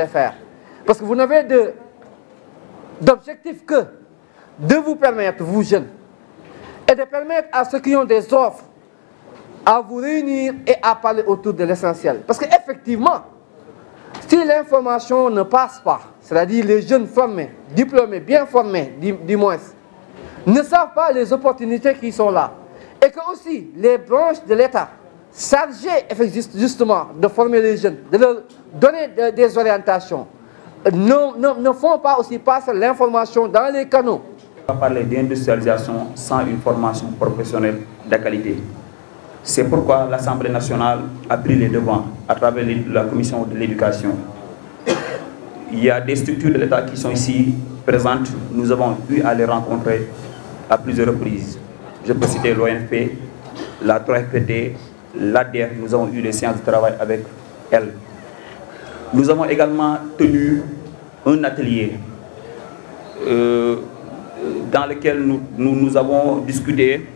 voulez faire. Parce que vous n'avez d'objectif que de vous permettre, vous jeunes, et de permettre à ceux qui ont des offres à vous réunir et à parler autour de l'essentiel. Parce qu'effectivement, si l'information ne passe pas, c'est-à-dire les jeunes formés, diplômés, bien formés, du moins, ne savent pas les opportunités qui sont là, et que aussi les branches de l'État chargées justement de former les jeunes, de leur donner des orientations, ne font pas aussi passer l'information dans les canaux. On va parler d'industrialisation sans une formation professionnelle de qualité. C'est pourquoi l'Assemblée nationale a pris les devants à travers la commission de l'éducation. Il y a des structures de l'État qui sont ici présentes. Nous avons eu à les rencontrer à plusieurs reprises. Je peux citer l'ONP, la 3FPT, l'ADF. Nous avons eu des séances de travail avec elles. Nous avons également tenu un atelier dans lequel nous avons discuté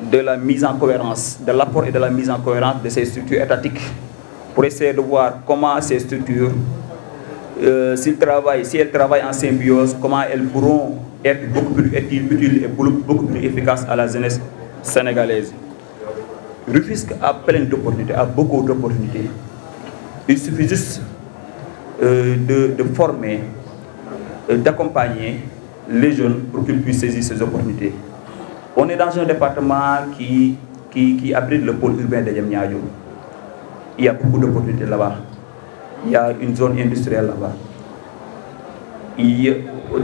de la mise en cohérence, de l'apport et de la mise en cohérence de ces structures étatiques pour essayer de voir comment ces structures, si elles travaillent en symbiose, comment elles pourront être beaucoup plus utiles et beaucoup plus efficaces à la jeunesse sénégalaise. Rufisque a plein d'opportunités, a beaucoup d'opportunités. Il suffit juste de former, d'accompagner les jeunes pour qu'ils puissent saisir ces opportunités. On est dans un département qui abrite le pôle urbain de Diamniadio. Il y a beaucoup d'opportunités là-bas. Il y a une zone industrielle là-bas.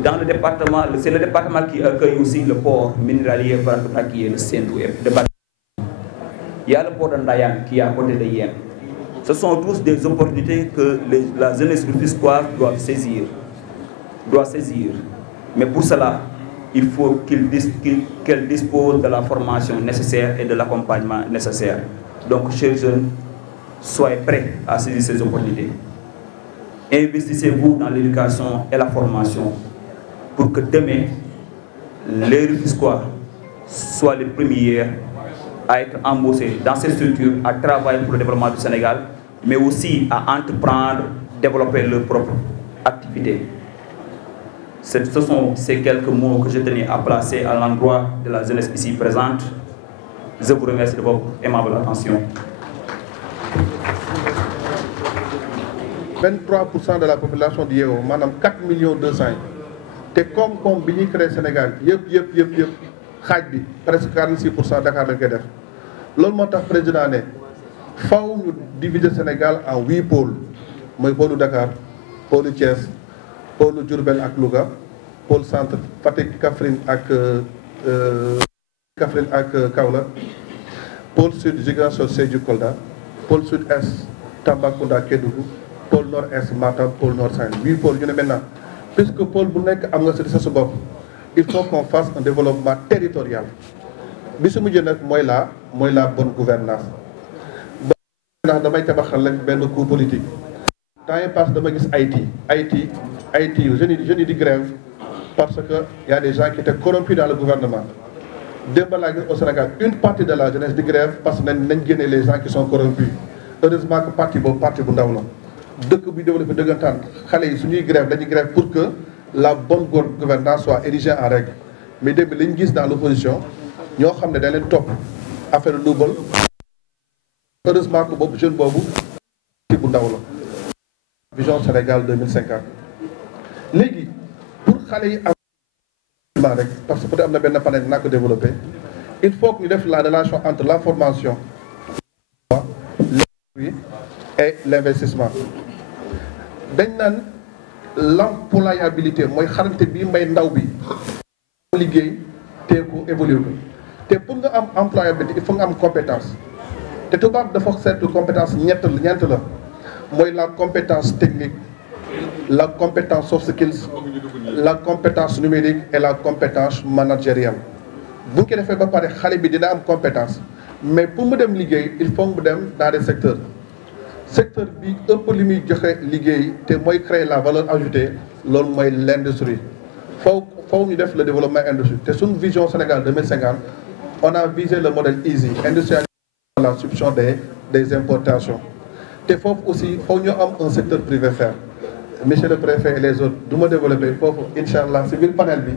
Dans le département, c'est le département qui accueille aussi le port minéralier qui est le Sendou. Il y a le port de Ndayan qui est à côté de Yen. Ce sont tous des opportunités que la jeunesse rufisquoise doit saisir. Mais pour cela, il faut qu'elle dispose de la formation nécessaire et de l'accompagnement nécessaire. Donc, chers jeunes, soyez prêts à saisir ces opportunités. Investissez-vous dans l'éducation et la formation pour que demain, les Rufisquois soient les premiers à être embauchés dans ces structures, à travailler pour le développement du Sénégal, mais aussi à entreprendre, développer leur propre activité. Ce sont ces quelques mots que je tenais à placer à l'endroit de la jeunesse ici présente. Je vous remercie de votre aimable attention. 23% de la population de Yéo, madame 4 200 000. Et comme Bini crée Sénégal, presque 46% Dakar lañ koy def. Loolu moo tax président ne faw ñu diviser Sénégal en 8 pôles mooy pôle Dakar, pôle Thiès, pôle Diourbel ak Louga, pôle centre Fatick, Kaffrine ak Kaolack, pôle sud Ziguinchor, Sédhiou, Kolda, pôle sud-est Tambacounda, Kédougou, pôle nord-est Matam, pôle nord Saint-Louis. 8 pôles ñu ne maintenant puisque pôle bu nekk am nga sa bopp, il faut qu'on fasse un développement territorial. bi su mujjee nag mooy la bonne gouvernance. Ndax damay tabaxal rek benn coup politique. Temps yi passe dama gis Haïti je dis grève parce que y a des gens qui étaient corrompus dans le gouvernement. Démb laa gis au Sénégal une partie de la jeunesse di grève parce que nañ génne les gens qui sont corrompus. Heureusement que parti bu ndaw la. Dëkk bi développé dëggantaan xale yi suñuy grève dañuy grève pour que la bonne gouvernance soit érigée en règle. Mais démb li ñu gis dans l'opposition ñoo xam ne dañ leen topp affaire luubal. Heureusement que boobu jeune boobu ci bu ndaw la. Vision Sénégal 2050. Léegi pour xale yi am rek parce que peut-être am na benn panel naa ko développé il faut que ñu def la relation entre la formation et l'investissement. dañ naan l'employabilité mooy xarante bi mbay ndaw bi liggéey te ko évoluer ko te pour nga am employabilité il faut nga am compétence te tubaab dafa seetlu compétence ñeent la mooy la compétence technique, la compétence soft skills, la compétence numérique et la compétence managériale. bu ñu ko defee ba pare xale bi dina am compétence mais pour mu dem liggéey il faut mu dem dans des secteurs bi ëpp li muy joxe liggéey te mooy créer la valeur ajoutée loolu mooy l'industrie. Faut ñu def le développement industrie te suñu vision Sénégal 2050 on a visé le modèle easy industrialisation, la substitution des importations te foofu aussi faut ñu am un secteur privé faire monsieur le préfet et les autres du ma développé foofu incha allah si biir panel bi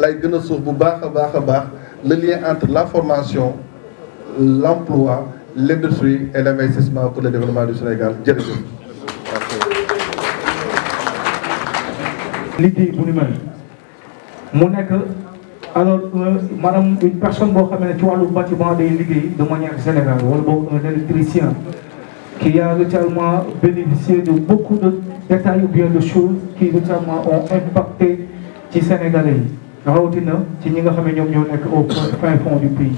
lay gën a suuf bu baax a baax le lien entre la formation l'emploi l'industrie et l'investissement pour le développement du Sénégal jërëjëf. liggéey bu ni mel mu nekk alors maanaam une personne boo xam ne ci wàllu bâtiment day liggéey de manière générale wala boog un électricien qui a récemment bénéficié de beaucoup de détails ou bien de choses qui récemment ont impacté ci Sénégalais yi rawatina ci ñi nga xam ne ñoom ñoo nekk au fin fond du pays.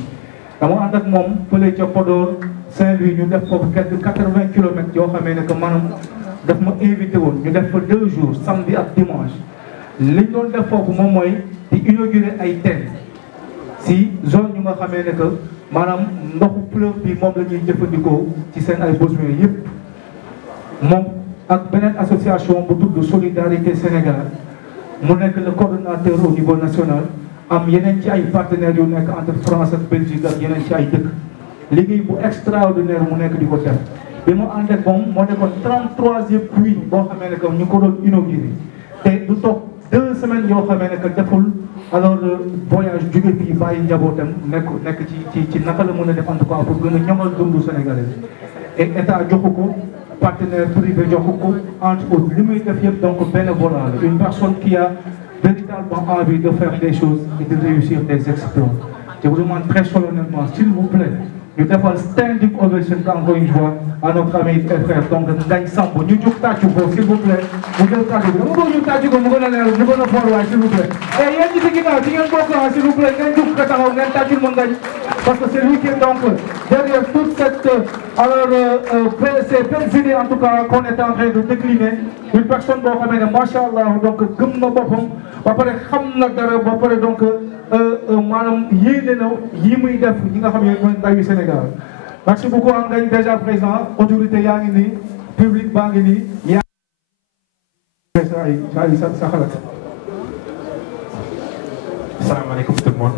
dama ànd ak moom fële ca Podor Saint-Louis ñu def foofu quelques 80 kilomètres yoo xamee ne que maanaam daf ma invité woon ñu def fa 2 jours samedi ak dimanche liñ doon def foofu moom mooy di inaugurer ay teen si zone ñu nga xamee ne que maanaam ndoxu fleuve bi moom la ñuy jëfandikoo ci seen ay besoins yëpp moom ak beneen association bu tudd Solidarité Sénégal mu nekk le coordonnateur au niveau national am yeneen ci ay partenaires yu nekk entre France ak Belgique ak yeneen ci ay dëkk liggéey bu extraordinaire mu nekk di ko def bi mu ànd ak moom moo nekkoon 33e puits boo xamee ne que ñu ko doon inauguré te du toog 2 semaines yoo xamee ne que deful alors voyage jóge fii bàyyi njabootam nekk ci naka la mën a def en tout cas pour gën a ñoŋal dundu sénégalais et état joxu ko partenaire privé joxu ko entre autres li muy def yëpp donc bénévolat la une personne qui a véritablement envie de faire des choses et de réussir des exploits. Je vous demande très solennellement, s'il vous plaît, ñu defal standing ovation encore une fois à notre ami et frère donc Ngagne Samb ñu jóg tàccu ko s'il vous plaît mu jël kàddu bi dama bëgg ñu tàccu ko mu gën a leer mu gën a fort waay s'il vous plaît et yéen ñi ci ginnaaw ci ngeen bokk s'il vous plaît ngeen jóg ko taxaw ngeen tàccul ma Ngagne parce que c'est lui qui est donc derrière toute cette ces belles idées en tout cas qu'on est en train de décliner une personne boo xamee ne macha allah donc gëm na boppam ba pare xam na dara ba pare donc maanaam yéene na yi muy def ñi nga xam ne mooy ndawi Sénégal. Merci beaucoup Ngagne déjà présent autorité yaa ngi nii public baa ngi nii yaa ngi sa xalaat. Asalaamaaleykum tout le monde.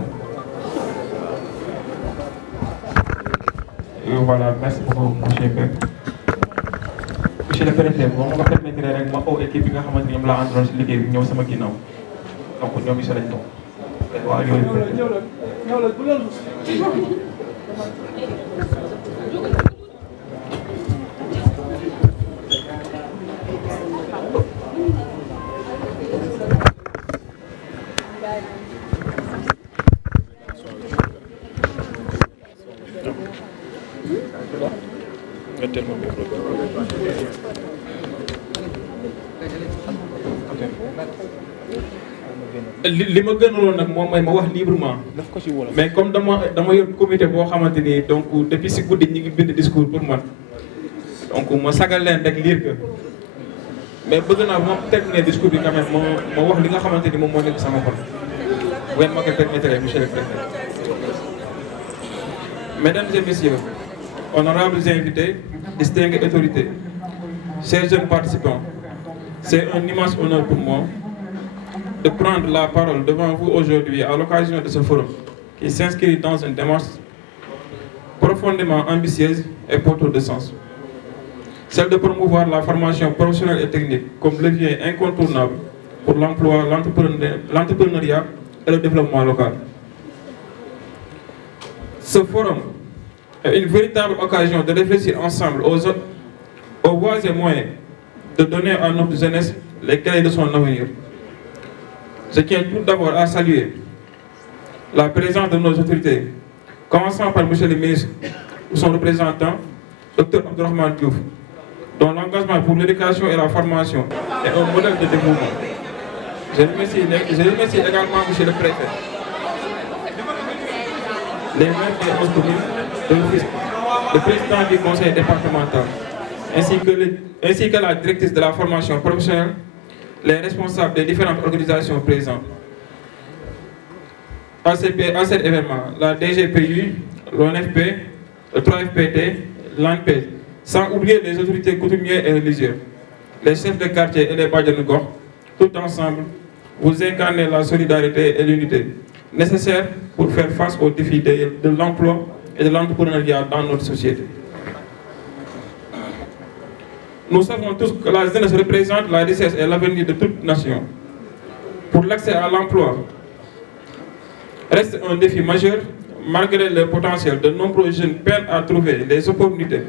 Voilà, merci beaucoup monsieur Pep. Monsieur le préfet boo ma ko permettre rek ma oo équipe bi nga xamante ni ñoom laa àndaloon si liggéey bi ñëw sama ginnaaw donc ñoom iso lañ toog waaw li ma gënaloon nag moom mooy ma wax librement mais comme dama yor comité boo xamante ni donc depuis si guddi ñi ngi bind discours pour man donc ma sagal leen rek lire que mais bëgg naa moom terminer discours bi quand même ma wax li nga xamante ni moom moo nekk sama xol bu ngeen ma ko permettre monsieur le préfet. Mesdames et messieurs, honorables invités, distingués autorités, chers jeunes participants, c'est un immense honneur pour moi de prendre la parole devant vous aujourd'hui à l'occasion de ce forum qui s'inscrit dans une démarche profondément ambitieuse et porteuse de sens. Celle de promouvoir la formation professionnelle et technique comme levier incontournable pour l'emploi, l'entrepreneuriat et le développement local. Ce forum est une véritable occasion de réfléchir ensemble aux voies et moyens de donner à notre jeunesse les clés de son avenir. Je tiens tout d'abord à saluer la présence de nos autorités, commençant par monsieur le ministre ou son représentant, Dr Abdourahmane Diouf, dont l'engagement pour l'éducation et la formation est un modèle de développement. Je remercie également monsieur le préfet, les maires des 11 communes, le président du conseil départemental, ainsi que la directrice de la formation professionnelle, les responsables des différentes organisations présentes. À cet événement, la DGPU, l'ONFP, le 3FPT, l'ANPEJ, sans oublier les autorités coutumières et religieuses, les chefs de quartier et les bajenu gox, tout ensemble, vous incarnez la solidarité et l'unité nécessaires pour faire face aux défis de l'emploi et de l'entrepreneuriat dans notre société. Nous savons tous que la jeunesse représente la richesse et l'avenir de toute nation. Pour l'accès à l'emploi, reste un défi majeur. Malgré le potentiel, de nombreux jeunes peinent à trouver des opportunités.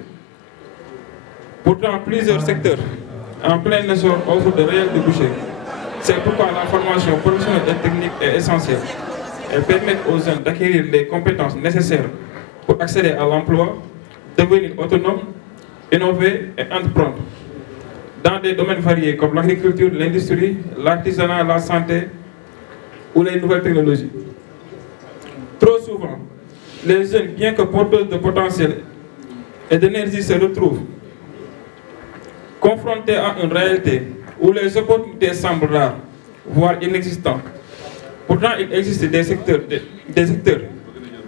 Pourtant, plusieurs secteurs en plein essor offrent de réels débouchés. C'est pourquoi la formation professionnelle et technique est essentielle. Elle permet aux jeunes d'acquérir les compétences nécessaires pour accéder à l'emploi, devenir autonomes, innover et entreprendre. Dans des domaines variés comme l'agriculture, l'industrie, l'artisanat, la santé ou les nouvelles technologies. Trop souvent, les jeunes, bien que porteurs de potentiel et d'énergie, se retrouvent confrontés à une réalité où les opportunités semblent rares, voire inexistantes. Pourtant, il existe des secteurs,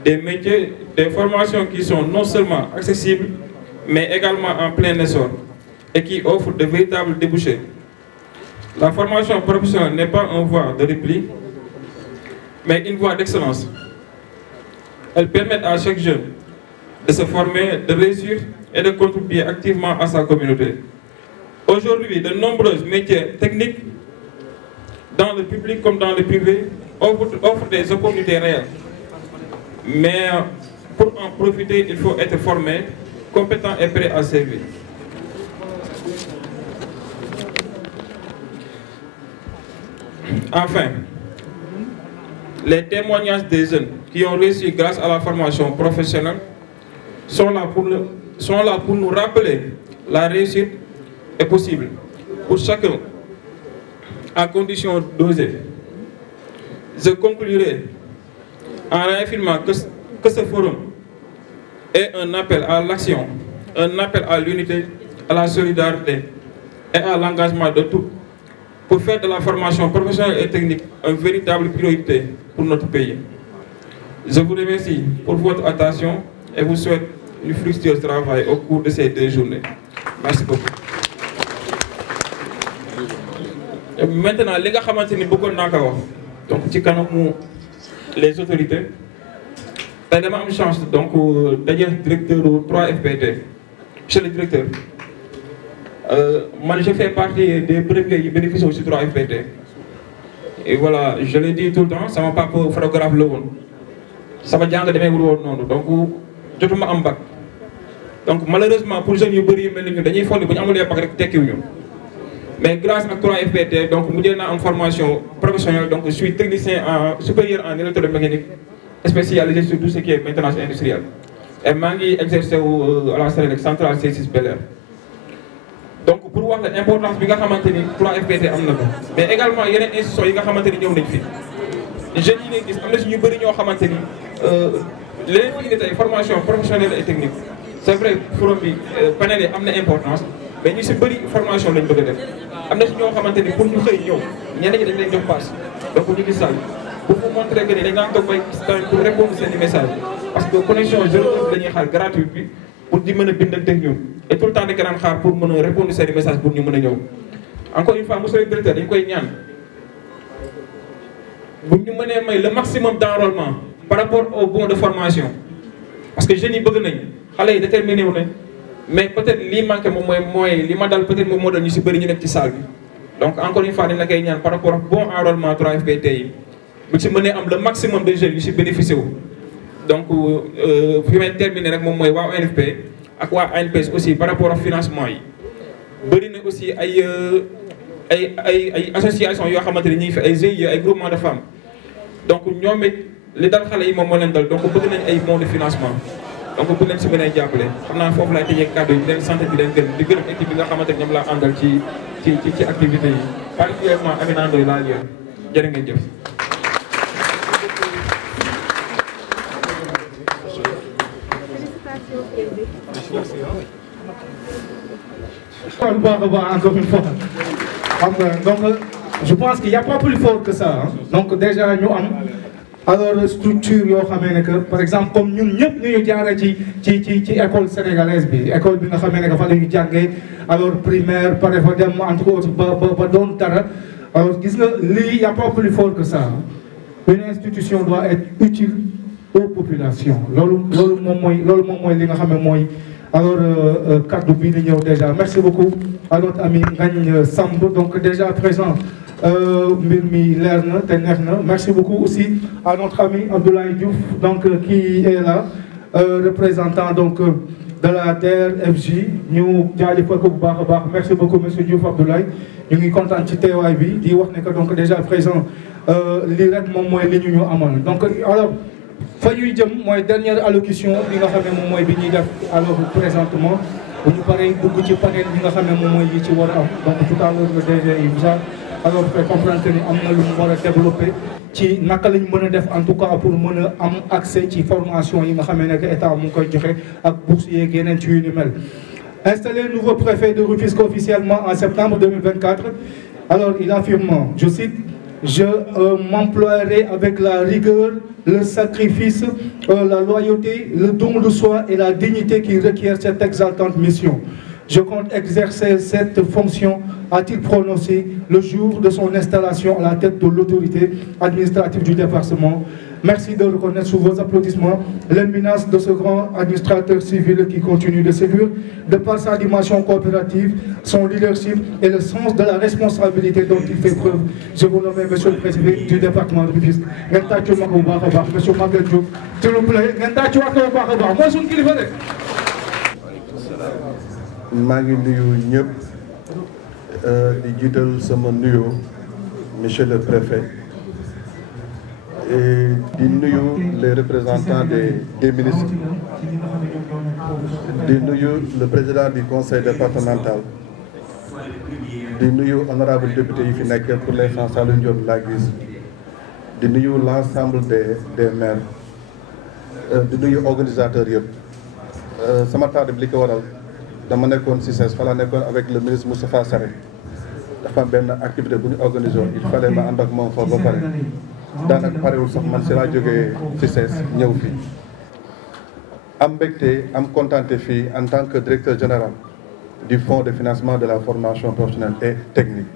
des métiers, des formations qui sont non seulement accessibles, mais également en plein essor et qui offrent de véritables débouchés. La formation professionnelle n'est pas une voie de repli, mais une voie d'excellence. Elle permet à chaque jeune de se former, de réussir et de contribuer activement à sa communauté. Aujourd'hui, de nombreux métiers techniques, dans le public comme dans le privé, offrent des opportunités réelles. Mais pour en profiter, il faut être formé, compétent et prêt à servir. Enfin, les témoignages des jeunes qui ont réussi grâce à la formation professionnelle sont là pour nous rappeler la réussite est possible pour chacun, à condition d'oser. Je conclurai en réaffirmant que ce forum est un appel à l'action, un appel à l'unité, à la solidarité et à l'engagement de tous pour faire de la formation professionnelle et technique une véritable priorité pour notre pays. Je vous remercie pour votre attention et vous souhaite un fructueux travail au cours de ces 2 journées. Merci beaucoup. Et maintenant, les gars, donc les autorités, j'ai une chance donc d'ailleurs directeur au 3FPT. Monsieur le directeur, moi je fais partie des premiers qui bénéficient aussi du 3FPT. Et voilà, je le dis tout le temps, ça m'a pas pour photographe le monde. Ça m'a dit que demain vous non, donc je suis en bac. Donc malheureusement pour les jeunes qui dañuy fondé bu ñu amulee bac rek tekkiwuñu. Mais grâce à 3FPT, donc je suis en formation professionnelle, donc je suis technicien supérieur en électromécanique, spécialisé sur tout ce qui est maintenance industrielle. Et je suis exercé à la Sénélec centrale C6 Bel-Air. Donc pour voir l'importance de 3FPT, mais également il y a des institutions qui sont venues ici. Les jeunes qui sont venus les formations professionnelles et techniques. C'est vrai que le panel a une importance, mais nous avons une formation. Nous avons des pour nous faire, nous avons des passes. Donc nous disons ça. Pour vous montrer que les gens pour répondre à ces messages. Parce que la connexion est gratuite pour dire que nous et tout le temps, nous pour répondre à ces messages pour nous. Encore une fois, monsieur le directeur, nous avons le maximum d'enrôlement par rapport au bon de formation. Parce que je n'ai pas de gens déterminés, mais peut-être ce qui manque, peut-être que nous sommes dans la salle. Donc, encore une fois, nous avons par rapport au bon enrôlement à 3FPT. Nous avons le maximum de jeunes qui bénéficient. Donc, je vais terminer avec mon ONFP et ANPS aussi par rapport au financement. Nous avons aussi des associations, des GIE, des groupements de femmes. Donc, nous avons les dal xalé yi mom mo len dal donc bëgg nañ ay fonds de financement donc bu leen ci mëne jappalé xamna fofu lay tejé cadeau yi len santé di len gën di gërëm équipe bi nga xamanteni ñom la andal ci activité yi particulièrement Amina Ndoye la lieu jërë ngeen jëf encore une fois donc je pense qu'il n'y a pas plus fort que ça hein. Donc déjà nous avons alors structure yoo xamee ne que par exemple comme ñun ñëpp ñu jaaree ci école sénégalaise bi école bi nga xamee ne que fa la ñu jàngee alors primaire pare fa dem entre autres ba doon dara alors gis nga lii y a pas plus fort que ça une institution doit être utile aux populations loolu moom mooy li nga xam ne mooy alors kaddu bi di ñëw déjà merci beaucoup. à notre ami Ngagne Samb. Donc déjà à présent, Mirmi Lerna, Tenerna. Merci beaucoup aussi à notre ami Abdoulaye Diouf, donc, qui est là, représentant donc, de la TRFJ. Nous merci beaucoup, monsieur Diouf Abdoulaye. Nous sommes contents de TOIB. Donc déjà à présent, donc alors, Fayu Djem, moi dernière allocution, alors présentement, nous parlons beaucoup de panel, donc tout à l'heure le DG Ibza, alors comprendre que nous avons développé, ci naka lañ mëna def en tout cas pour mëna am accès ci formation yi nga xamé nek état mu koy joxé ak bourse yeeg yeneen ci yu ni mel. Installé nouveau préfet de Rufisque officiellement en septembre 2024. Alors il affirme, je cite, je m'emploierai avec la rigueur, le sacrifice, la loyauté, le don de soi et la dignité qui requiert cette exaltante mission. Je compte exercer cette fonction a-t-il prononcé le jour de son installation à la tête de l'autorité administrative du département. Merci de reconnaître sous vos applaudissements l'éminence de ce grand administrateur civil qui continue de séduire de par sa dimension coopérative, son leadership et le sens de la responsabilité dont il fait preuve. Je vous nomme monsieur le président du département de Rufisque. Monsieur Maguette Diop, s'il vous plaît, moi je suis maa ngi nuyu ñëpp di jiital sama nuyoo monsieur le préfet et di nuyu les représentants des ministres di nuyu le président du conseil départemental di nuyu honorable député yi fi nekk pour l'instant Saliou Diop laa gis di nuyu l'ensemble des maires di nuyu organisateurs yëpp sama taat bi li ko waral dama nekkoon CICES fa la nekkoon avec le ministre Moustapha Sarré dafa am benn activité bu ñu organisé woon il fallait ma ànd ak moom foofu ba pare daanaka parewul sax man si laa jógee CICES ñëw fii am mbégte am contenté fii en tant que directeur général du fonds de financement de la formation professionnelle et technique.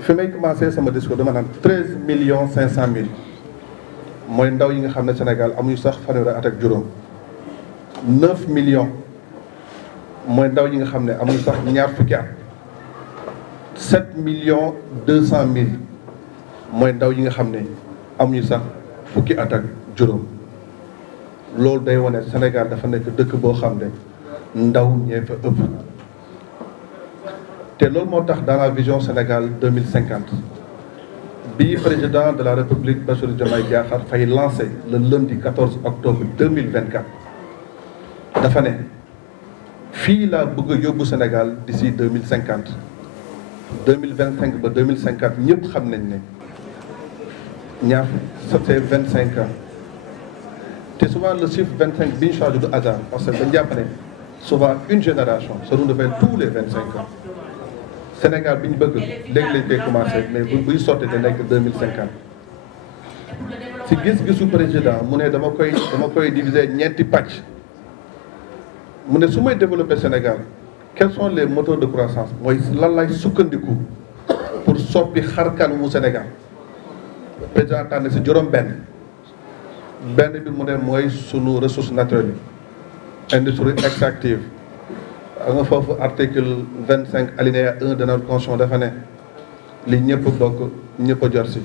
fi may commencé sama discours dama naan 13 500 000 mooy ndaw yi nga xam ne Sénégal amuñu sax fanweeri at ak juróom 9 millions mooy ndaw yi nga xam ne amuñu sax ñaar fukki at 7 200 000 mooy ndaw yi nga xam ne amuñu sax fukki at ak juróom loolu day wane Sénégal dafa nekk dëkk boo xam ne ndaw ñee fa ëpp te loolu moo tax dans la vision Sénégal 2050 bi président de la République Bassirou Diomaye Diakhar Faye lancé le lundi 14 octobre 2024 dafa ne fii laa bëgg a yóbbu Sénégal d'ici 2050 2025 ba 2050 ñëpp xam nañ ne ñaar c'est 25 ans te souvent le chiffre 25 bi ñu choisi du hasard parce que dañ jàpp ne souvent une génération se renouvelle tous les 25 ans Sénégal bi ñu bëgg léegi lañ koy commencé mais buy sotti te nekk 2050 si gis-gisu président mu ne dama koy diviser ñeenti pàcc mu ne su may développer Sénégal quels sont les moteurs de croissance mooy lan lay sukkandiku pour soppi xarkan mu Sénégal président tànn si juróom benn bi mu ne mooy sunu ressources naturelles yi industrie extractive a nga foofu article 25 alinéa 1 de notre constitution dafa ne li ñëpp bokk ñëpp a jot si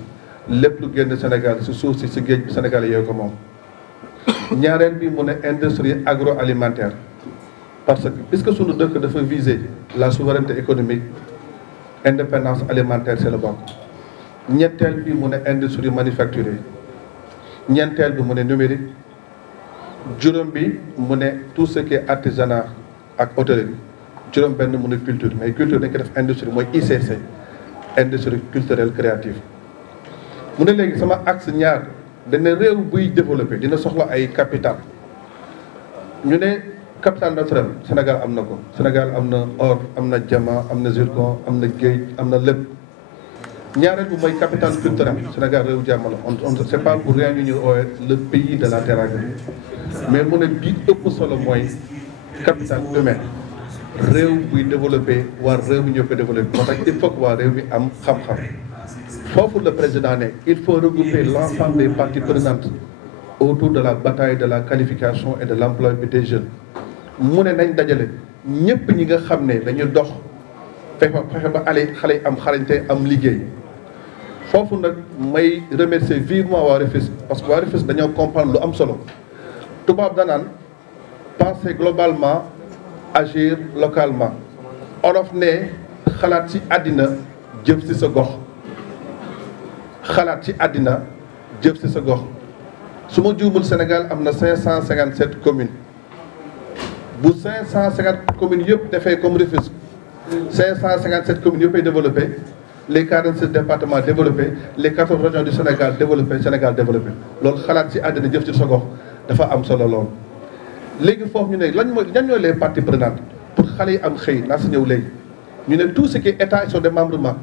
lépp lu génn Sénégal si suuf si géej bi Sénégal yooyu ko moom ñaareel bi mu ne industrie agroalimentaire parce que puisque sunu dëkk dafa viser la souveraineté économique indépendance alimentaire c'est le bokk ñetteel bi mu ne industrie manufacturée ñeenteel bi mu ne numérique juróom bi mu ne tout ce qui est artisanat ak hôtellerie juróom benn mu ne culture mais culture dañ ko def industrie mooy ICC industrie culturelle créative mu ne léegi sama axe ñaar dañ ne réew buy développé dina soxla ay capital ñu ne capital naturel Sénégal am na ko Sénégal am na or am na diamant am na zircon am na géej am na lépp ñaareel bi mooy capital culturel Sénégal réew jàmm la on c'est pas pour rien ñu oowe le pays de la teranga mais mu ne bi ëpp solo mooy capital humain réew buy développé waa réew mi ñoo ko développé moo tax il faut que waa réew mi am xam-xam foofu le président ne il faut regrouper l'ensemble des parties prenantes autour de la bataille de la qualification et de l'employabilité des jeunes mu ne nañ dajale ñëpp ñi nga xam ne dañu dox fexe ba xale am xarañte am liggéey foofu nag may remercier vivement waa Rufisque parce que waa Rufisque dañoo comprendre lu am solo tubaab danaan penser globalement agir localement olof ne xalaat ci àddina jëf ci sa gox xalaat ci àddina jëf ci sa gox su ma juumul Sénégal am na 557 communes bu 550 communes yëpp defee comme Rufisque 557 communes yëpp ay développé les 46 départements développés les 14 régions du Sénégal développé loolu xalaat ci àddina jëf ci sa gox dafa am solo lool. léegi foofu ñu ne ñan ñooy les parties prenantes pour xale yi am xëy naa si ñëw léegi ñu ne tout ce qui est état et son démembrement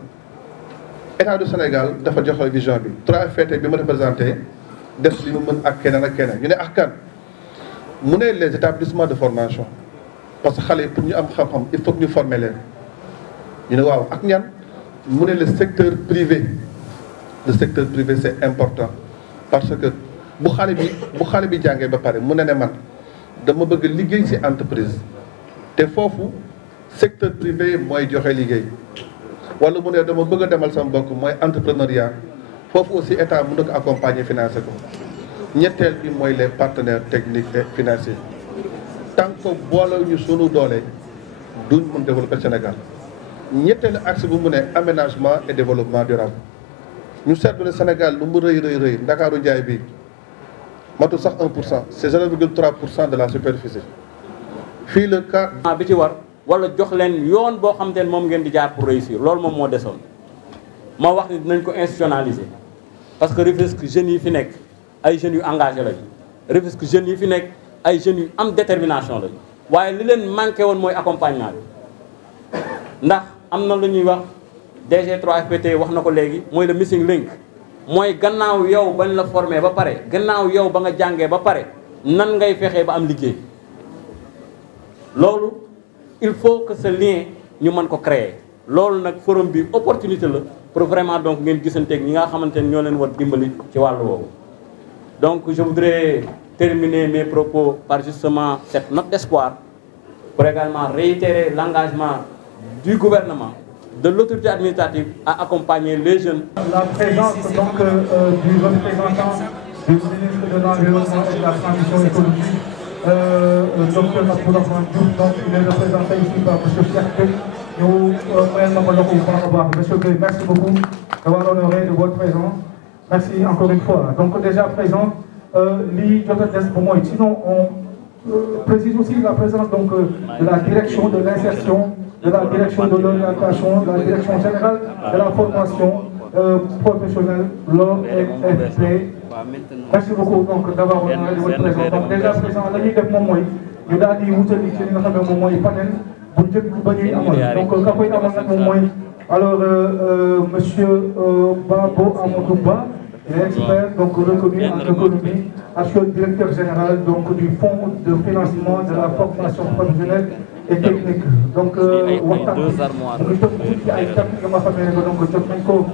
état du Sénégal dafa joxe vision bi 3FPT bi ma représenté def li mu mën ak keneen ñu ne ak kan mu ne les établissements de formation parce que xale yi pour ñu am xam-xam il faut que ñu former leen ñu ne waaw ak ñan mu ne le secteur privé c'est important parce que bu xale bi jàngee ba pare mu ne man dama bëgg liggéey ci entreprise te foofu secteur privé mooy joxe liggéey wala mu ne dama bëgg a demal sama mbokk mooy entrepreneuriat foofu aussi état mën na ko accompagner financer ko ñetteel bi mooy les partenaires techniques et financiers tant que boole ñu sunu doole duñ mën développer Sénégal ñetteelu axe bu mu ne aménagement et développement durable ñu seetlu ne Sénégal lu mu rëy Ndakaaru Njaay bi matul sax 1% c'est 0,3% de la superficie fii le cas bi ci war wala jox leen yoon boo xam te ne moom ngeen di jaar pour réussir loolu moom moo desoon ma wax ni dinañ ko institutionnaliser parce que Rufisque jeunes yi fi nekk ay jeunes yu engagé lañu Rufisque jeunes yi fi nekk ay jeunes yu am détermination lañu waaye li leen manqué woon mooy accompagnement bi ndax am na lu ñuy wax DG 3FPT wax na ko léegi mooy le missing link mooy gannaaw yow bañ la formé ba pare gannaaw yow ba nga jàngee ba pare nan ngay fexee ba am liggéey loolu il faut que ce lien ñu mën ko créer loolu nag forum bi opportunité la pour vraiment donc ngeen gisanteeg ñi nga xamante ne ñoo leen war dimbali ci wàllu woowu. Donc je voudrais terminer mes propos par justement cette note d'espoir pour également réitérer l'engagement du gouvernement, de l'autorité administrative à accompagner les jeunes. La présence donc du représentant du ministre de l'Environnement et de la Transition écologique, Dr Abdourahmane Diouf, donc il est représenté ici par M. Cheikh. Monsieur Gueye, merci beaucoup d'avoir honoré de votre présence. Merci encore une fois. Donc déjà présent, sinon on précise aussi la présence donc, de la direction de l'insertion, de la direction de l'orientation, de la direction générale de la formation professionnelle, l'OFP. Merci beaucoup donc d'avoir honoré de votre présence. Donc déjà présent, la ñuy def moom mooy ñu daal di wutali ci li nga xam ne moom mooy panel bu njëkk ba ñuy amal donc ka koy amal nag moom mooy alors monsieur Babo Amadou Ba. Il est expert donc reconnu en économie, actuel directeur général donc du fonds de financement de la formation professionnelle et technique. Donc waxtaan bi mu ngi toog ci ay thèmes yi nga xam ne donc jot nañ ko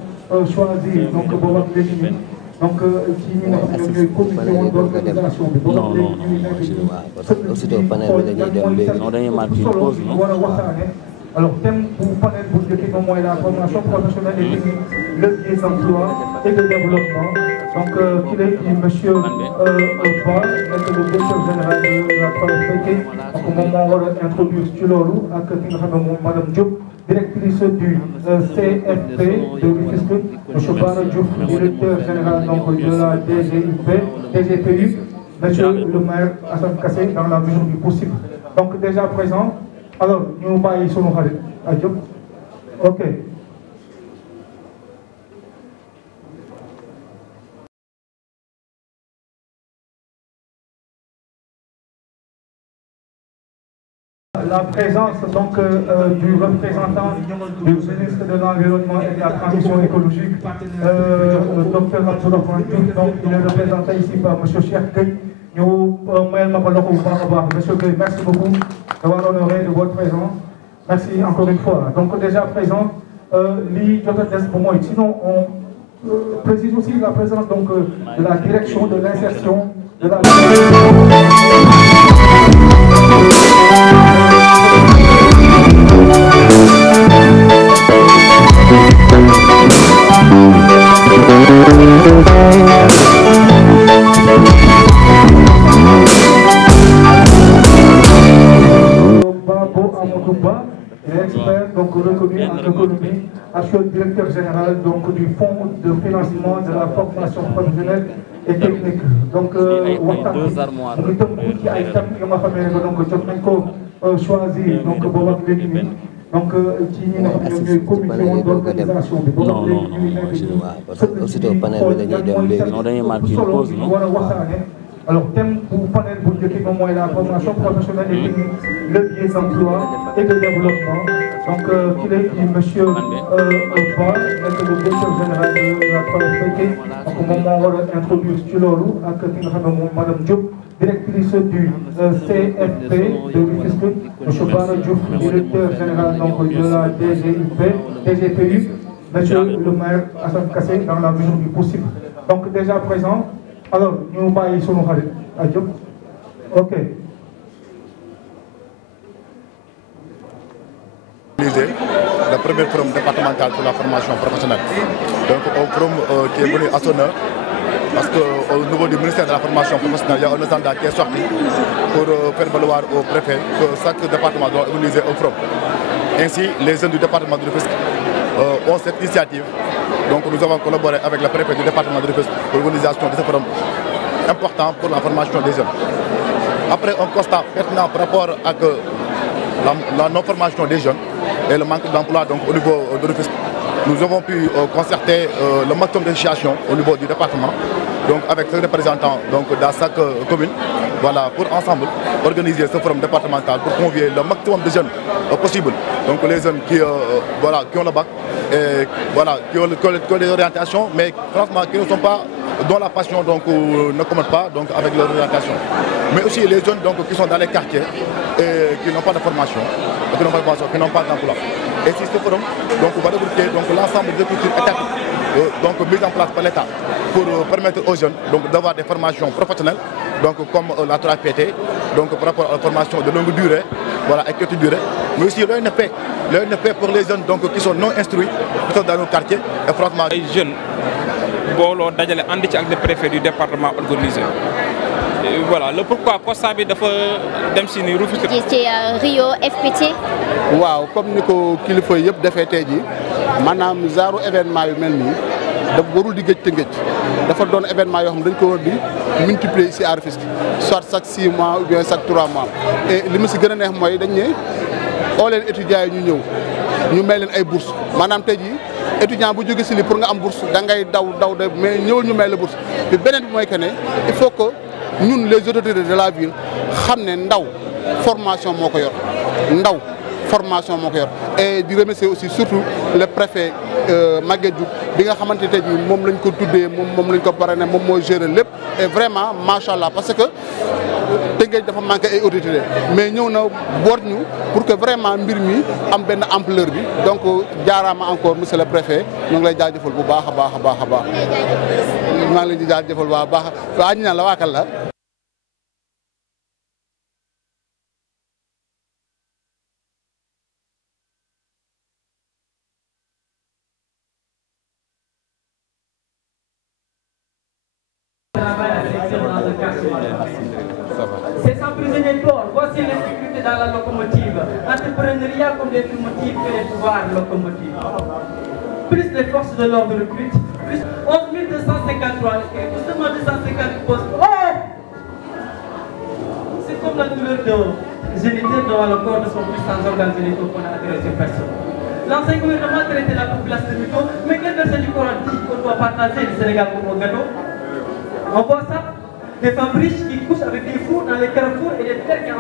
choisir donc boobu ak léegi nii donc ci ñi nga xam ne ñooy commission d'organisation bi boobu ak léegi ñu ngi nekk ci xool lan mooy solo ñu war a waxtaane. Alors thème bu panel bu njëkk moom mooy la formation professionnelle et technique, levier d'emploi et de développement. Donc ki lay di monsieur Ba nekk le directeur général de la 3FPT donc moom moo war a introduire ci loolu ak ki nga xam ne moom madame Diop directrice du CFP de Rufisque, monsieur Bara Diouf directeur général donc de la DGPU, monsieur le maire Assane Kassé dans la mesure du possible. Donc déjà présent. Alors ñu bàyyi sunu xarit ak Diop ok. La présence donc du représentant du ministre de l'Environnement et de la Transition écologique, Dr Abdourahmane Diouf, donc il est représenté ici par monsieur Cheikh Gueye. ñu mayal ma ko loxo bu baax a baax monsieur Gueye, merci beaucoup d'avoir honoré de votre présence. Merci encore une fois. Donc déjà présent, li jot a des bu mooy sinon on précise aussi la présence donc de la direction de l'insertion de la donc Ba, il est expert donc reconnu en économie, actuel directeur général donc du fonds de financement de la formation professionnelle et technique. Donc waxtaan bi mu ngi tënku ci ay thèmes yu nga xam ne donc jot nañ ko choisir donc boobu ak léegi nii donc ci ñi nga xam ne ñooy commission d'organisation bi boobu ak léegi ñuy nekk ci aussitôt panel bi dañuy dem léegi dañuy marqué pause non war a waxtaane. Alors thème bu panel bu njëkk moom mooy la formation professionnelle et technique, levier d'emploi et de développement. Donc ki lay di monsieur Ba nekk le directeur général de la 3FPT donc moom moo war a introduire ci loolu ak ki nga xam ne moom madame Diop directrice du CFP de Rufisque, monsieur Bara Diouf directeur général donc de la DGPU, monsieur le maire Assane Kassé dans la mesure du possible. Donc déjà présent. Alors ñu bàyyi sunu xarit a Diop ok. Le premier forum départemental sur la formation professionnelle. Donc un forum qui est venu à son heure parce qu'au niveau du ministère de la formation professionnelle, il y a un agenda qui est sorti pour faire valoir au préfet que chaque département doit organiser un forum. Ainsi, les jeunes du département de Rufisque ont cette initiative. Donc nous avons collaboré avec le préfet du département de Rufisque pour l'organisation de ce forum important pour la formation des jeunes. Après un constat pertinent par rapport à la non-formation des jeunes et le manque d'emploi donc au niveau de Rufisque, nous avons pu concerter le maximum d'associations au niveau du département, donc avec ses représentants donc dans chaque commune, voilà, pour ensemble organiser ce forum départemental pour convier le maximum de jeunes possible. Donc les jeunes qui ont le bac et voilà, qui ont des orientations, mais franchement qui ne sont pas dont la passion donc ne commente pas donc avec leur orientation. Mais aussi les jeunes donc qui sont dans les quartiers et qui n'ont pas de formation, qui n'ont pas d'emploi. Et si ce forum donc va regrouper donc l'ensemble des cultures étatiques donc mises en place par l'État pour permettre aux jeunes donc d'avoir des formations professionnelles donc comme la 3FPT donc par rapport à la formation de longue durée, voilà, et courte durée, mais aussi l'ONFP pour les jeunes donc qui sont non instruits, qui sont dans nos quartiers et franchement les jeunes booloo dajale ànd ci ak le préfet du département organisé. Voilà le pourquoi constat bi dafa dem si ni Rufisque. ci Rio FPT. waaw comme ni ko kilifa yëpp defee tey jii maanaam genre événement yu mel nii dafa warul di gëj te ngëj dafa doon événement yoo xam dañ ko war di multiplier ici à Rufisque soit chaque 6 mois ou bien chaque 3 mois. Et li ma si gën a neex mooy dañ ne oo leen étudiants yi ñu ñëw ñu may leen ay bourses maanaam tey jii étudiant bu jóge si li pour nga am bourse da ngay daw de mais ñëwul ñu may la bourse bi beneen bi mooy que ne il faut que ñun les autorités de la ville xam ne ndaw formation moo ko yor ndaw formation moo ko yor et di remercier aussi surtout le préfet Maguette Diouf bi nga xamante ne tey moom lañ ko tuddee moom lañ ko parrainé moom mooy gérer lépp et vraiment macha allah parce que Tëngéej dafa manqué ay autorités mais ñëw na boot ñu pour que vraiment mbir mi am benn ampleur bi donc jaaraama encore monsieur le préfet ñu ngi lay jaajëfal bu baax a baax a baax a baax maa ngi leen di jaajëfal bu baax waa ñu naan la waakal la. C'est sans prisonnier de bord. Voici l'insécurité dans la locomotive. Entrepreneuriat comme des locomotives que les pouvoirs locomotives. Plus les forces de l'ordre recrutent, plus 11 253 inscrits, tout seulement 250 postes. Oh! C'est comme la douleur de géniteur devant le corps de son puissant organe génitaux qu'on a adressé personne. L'ancien gouvernement traitait la population de mythos, mais quel verset du Coran dit qu'on doit partager le Sénégal comme au gâteau? On voit ça, des femmes riches qui couchent avec des fous dans les carrefours et des pères qui